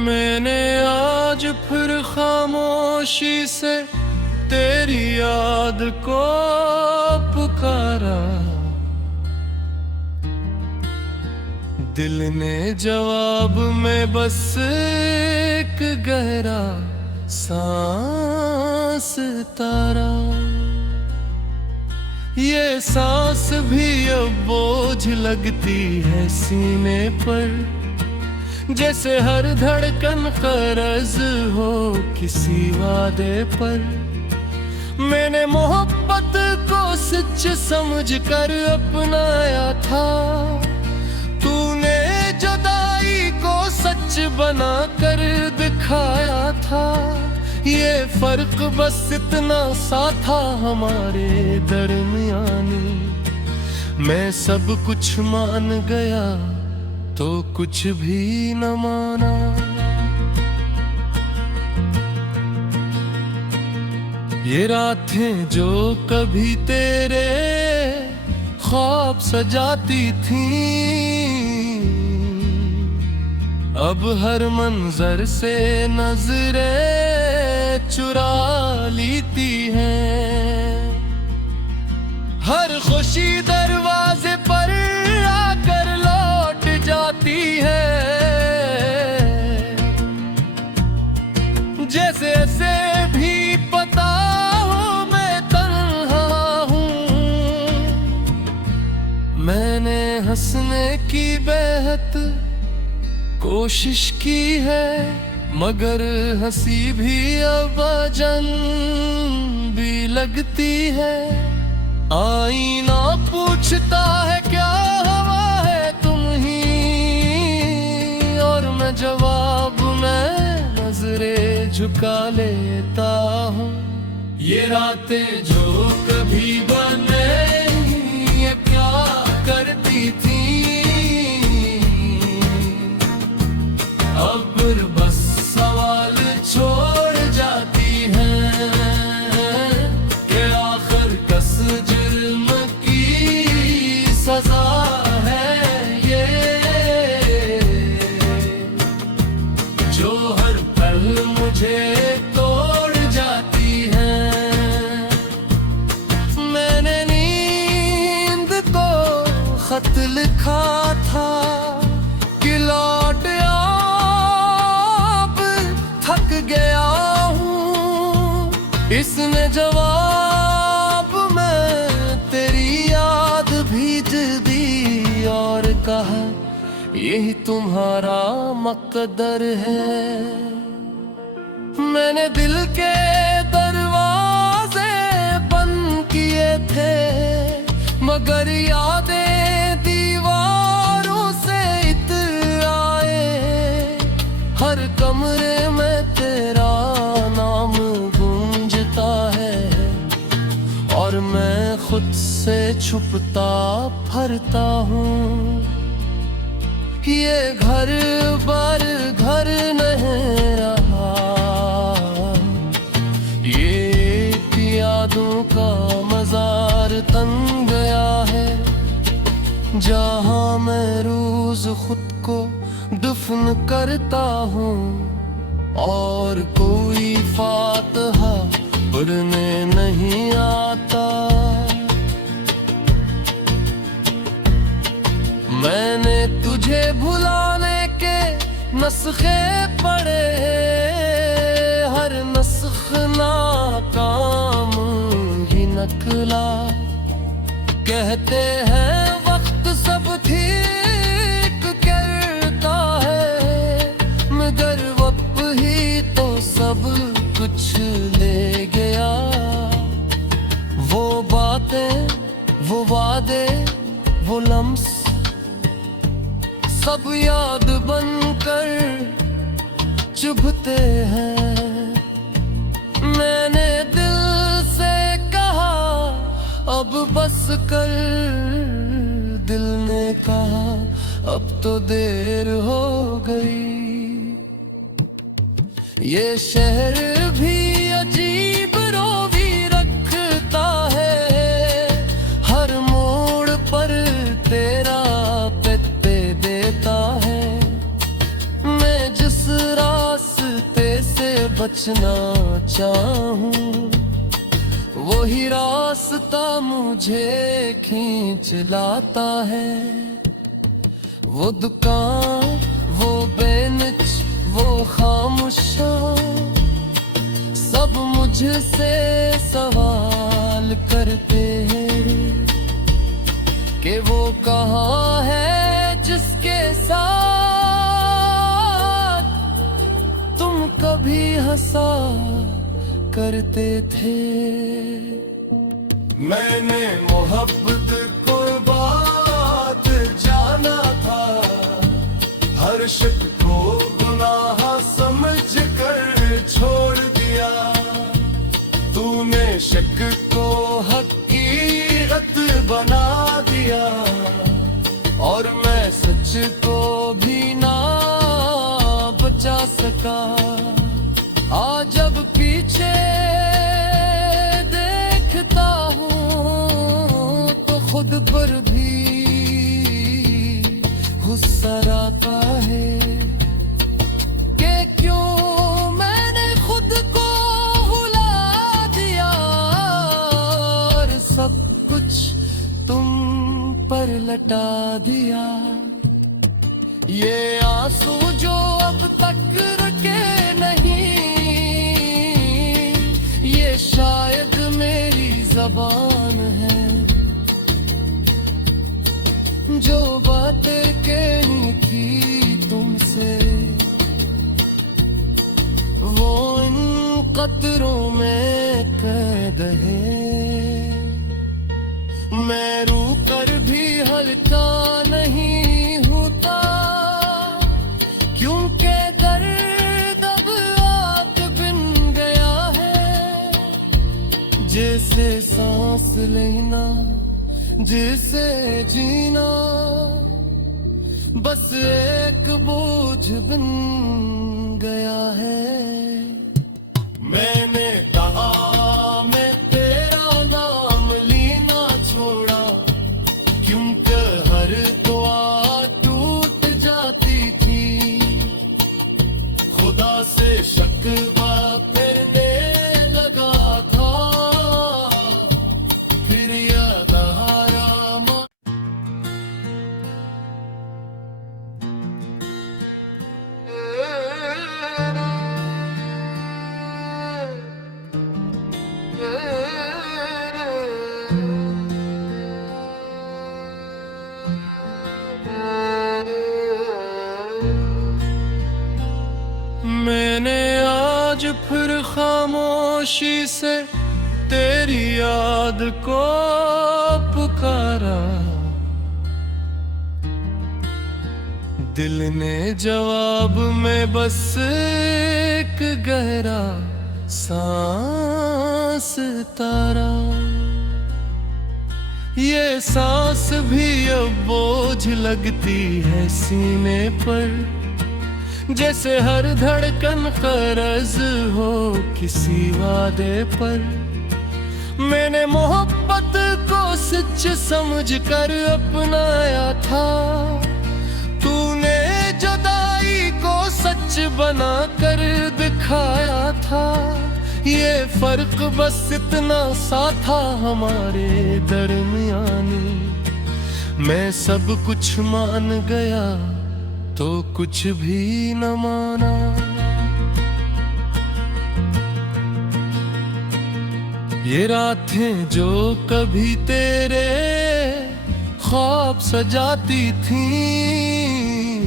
मैंने आज फिर खामोशी से तेरी याद को पुकारा, दिल ने जवाब में बस एक गहरा सांस तारा। ये सांस भी अब बोझ लगती है सीने पर, जैसे हर धड़कन कर्ज हो किसी वादे पर। मैंने मोहब्बत को सच समझ कर अपनाया था, तूने जुदाई को सच बना कर दिखाया था। ये फर्क बस इतना सा था हमारे दरमियानी, मैं सब कुछ मान गया तो कुछ भी न माना। ये रातें जो कभी तेरे ख्वाब सजाती थीं, अब हर मंजर से नजरें चुरा लेती हैं। हर खुशी दरवाजे पर आकर लौट जाती है, जैसे ऐसे भी पता हो मैं तन्हा हूँ। मैंने हंसने की बेहद कोशिश की है, मगर हंसी भी अब अजन भी लगती है। आईना पूछता है क्या हवा है तुम ही, और मैं जवाब में नजरें झुका लेता हूँ। ये रातें जो कभी बने ये क्या करती थी, अब बस सवाल छोड़ जाती हैं कि आखिर कस जुर्म की सजा है ये, जो हर पल मुझे तोड़ जाती है। मैंने नींद को खत लिखा था कि लौट थक गया हूँ, इसने जवाब में तेरी याद भीज दी और कहा यही तुम्हारा मकदर है। मैंने दिल के दरवाजे बंद किए थे, मगर यादें दीवारों से इतर आए। हर कमरे में तेरा नाम गूंजता है, और मैं खुद से छुपता फरता हूँ। ये घर बार घर नहीं रहा, ये यादों का मजार तन गया है, जहाँ मैं रोज खुद को दफन करता हूँ और कोई फातहा पढ़ने नहीं आता। मैंने तुझे भुलाने के नस्खे पढ़े, हर नस्ख नाकाम ही निकला। कहते हैं वक्त सब ठीक करता है, मगर वक्त ही तो सब कुछ ले गया। वो बातें, वो वादे, वो लम्स सब याद बनकर चुभते हैं। मैंने दिल से कहा अब बस कर, दिल ने कहा अब तो देर हो गई। ये शहर भी अजीब रोवी रखता है, हर मोड़ पर बचना चाहूं, वही रास्ता मुझे खींच लाता है। वो दुकान, वो बेंच, वो खामोशा, सब मुझसे सवाल करते हैं कि वो कहाँ है जिसके साथ तुम कभी हंसा करते थे। मैंने मोहब्बत को बात जाना था, हर शक को गुनाह समझ कर छोड़ दिया। तूने शक को हकीकत बना दिया, और मैं सच को भी ना बचा सका। आज जब पीछे देखता हूँ तो खुद पर भी गुस्सा आता है कि क्यों मैंने खुद को भुला दिया, और सब कुछ तुम पर लटा दिया। ये आंसू जो अब तक रुके नहीं, ये शायद मेरी ज़बान है जो बातें कहनी थी तुमसे, वो इन कतरों में कैद है। मैं रू कर भी हल्का नहीं होता, क्योंकि दर्द अब आग बिन गया है। जैसे सांस लेना, जैसे जीना, बस एक बोझ बन गया है। मैंने कहा मैं तेरा नाम लेना छोड़ा, क्योंकि हर दुआ टूट जाती थी। खुदा से शकवा करने लगा था, फिर याद आया मैंने आज फिर खामोशी से तेरी याद को पुकारा। दिल ने जवाब में बस एक गहरा सांस तारा। ये सांस भी अब बोझ लगती है सीने पर, जैसे हर धड़कन कर्ज हो किसी वादे पर। मैंने मोहब्बत को सच समझ कर अपनाया था, तूने जुदाई को सच बना कर दिखाया था। ये फर्क बस इतना सा था हमारे दरमियानी, मैं सब कुछ मान गया तो कुछ भी न माना। ये रातें जो कभी तेरे ख्वाब सजाती थीं,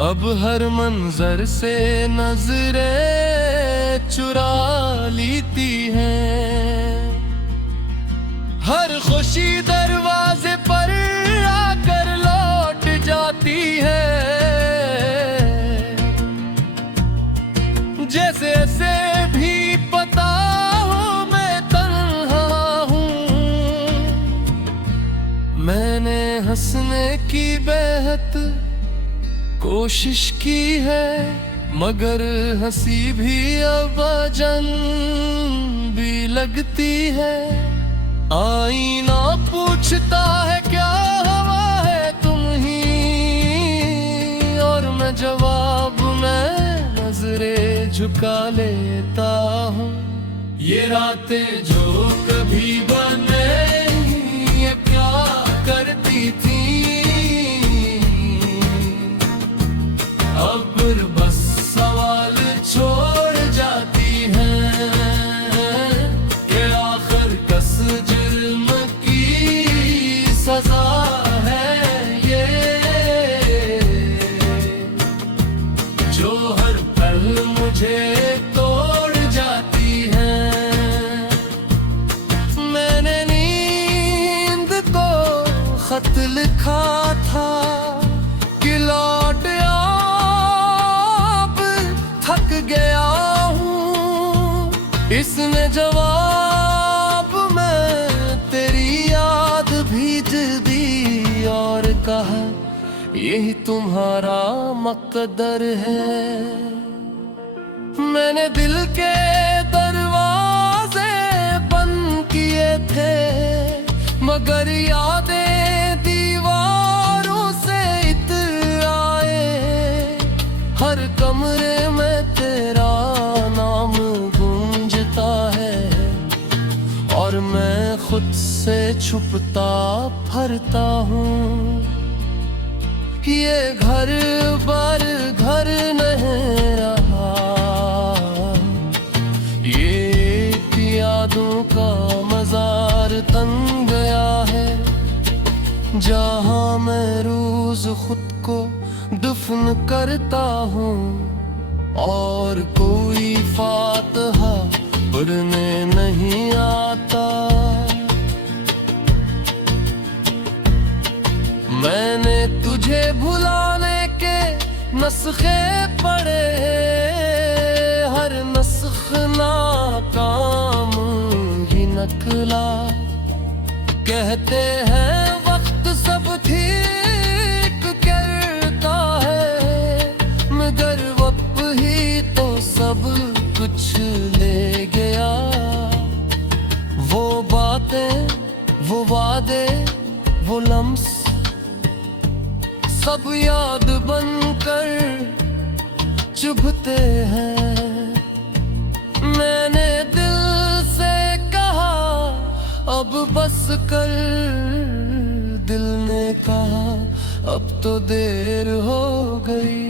अब हर मंजर से नजरें चुरा लेती हैं। हर खुशी दरवाजे पर आकर लौट जाती है, जैसे ऐसे भी पता हो मैं तन्हा हूँ। मैंने हंसने की बेहद कोशिश की है, मगर हंसी भी अब अजन भी लगती है। आईना पूछता है क्या हवा है तुम ही, और मैं जवाब में नजरे झुका लेता हूँ। ये रातें जो कभी बने ये क्या करती थी, अब बस सवाल छोड़ जाती हैं कि आखिर कस जुर्म की सजा है ये, जो हर पल मुझे तोड़ जाती है। मैंने नींद को खत लिखा था कि लौट अब थक गया हूँ, इसने जवाब में तेरी याद भीज दी और कहा यही तुम्हारा मकदर है। मैंने दिल के दरवाजे बंद किए थे मगर यादें दीवारों से इतर आए, हर कमरे में तेरा नाम गूंजता है और मैं खुद से छुपता फिरता हूँ। ये घर बार घर नहीं रहा, ये यादों का मजार तन गया है, जहाँ मैं रोज खुद को दफन करता हूँ और कोई फातिहा पढ़ने नहीं आता। मैंने तुझे भुलाने के नस्खे पढ़े, हर नस्ख नाकाम ही निकला। कहते हैं वक्त सब ठीक करता है मगर वक्त ही तो सब कुछ ले गया। वो बातें वो वादे वो लम्स सब याद बनकर चुभते हैं। मैंने दिल से कहा अब बस कर, दिल ने कहा अब तो देर हो गई।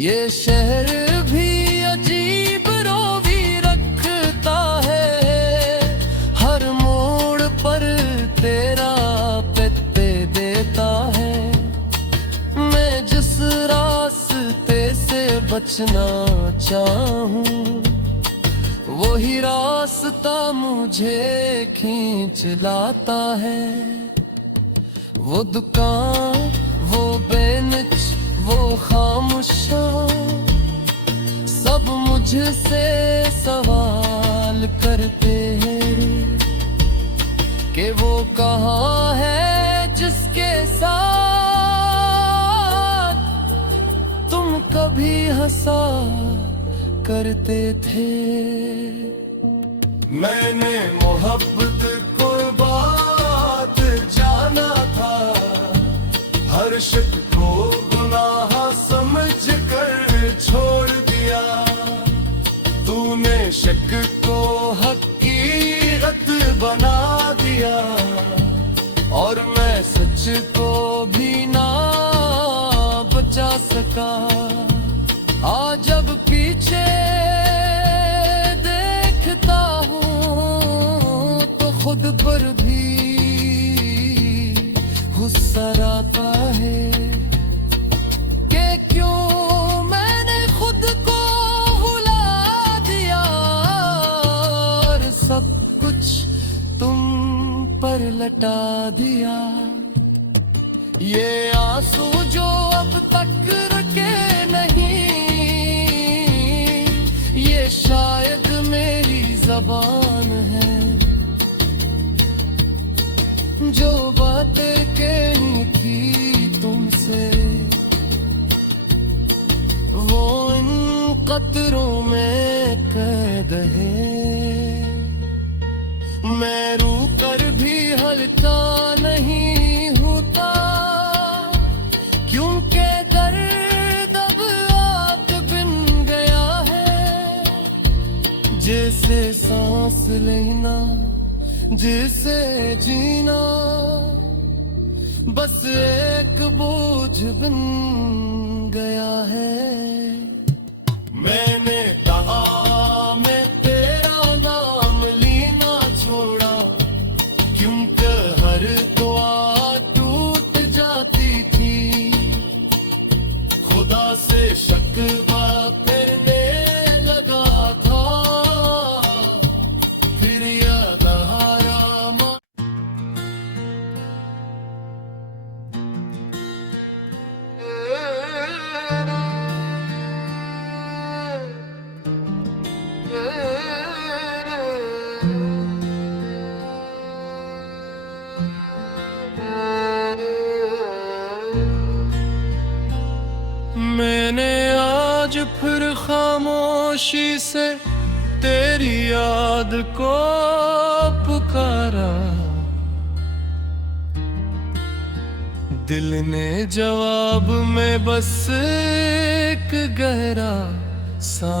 ये शहर भी अजीब रोवी रखता है, हर मोड़ पर तेरा है। मैं जिस रास्ते से बचना चाहूं वही रास्ता मुझे खींच लाता है। वो दुकान वो बेंच वो खामोशा सब मुझसे सवाल करते हैं कि वो कहाँ है जिसके साथ तुम कभी हंसा करते थे। मैंने मोहब्बत को बात जाना था, हर शक को गुनाह समझ कर छोड़ दिया। तूने शक को हकीकत बना दिया और मैं सच को भी ना बचा सका। आज जब पीछे देखता हूँ तो खुद पर भी गुस्सा आता है कि क्यों मैंने खुद को भुला दिया और सब कुछ तुम पर लटा दिया। ये आंसू जो अब तक रुके नहीं, ये शायद मेरी ज़बान है जो बातें कहनी थी तुमसे, वो इन कतरों में कैद है। मैं रू कर भी हल्का नहीं होता क्योंकि दर्द अब आग बिन सांस लेना जिसे जीना बस एक बोझ बन गया है। मैंने कहा मैं तेरा नाम लेना छोड़ा, क्योंकि हर दुआ टूट जाती थी। खुदा से शकवा करने लगा था, फिर याद आया मैंने आज फिर खामोशी से तेरी याद को पुकारा। दिल ने जवाब में बस एक गहरा सा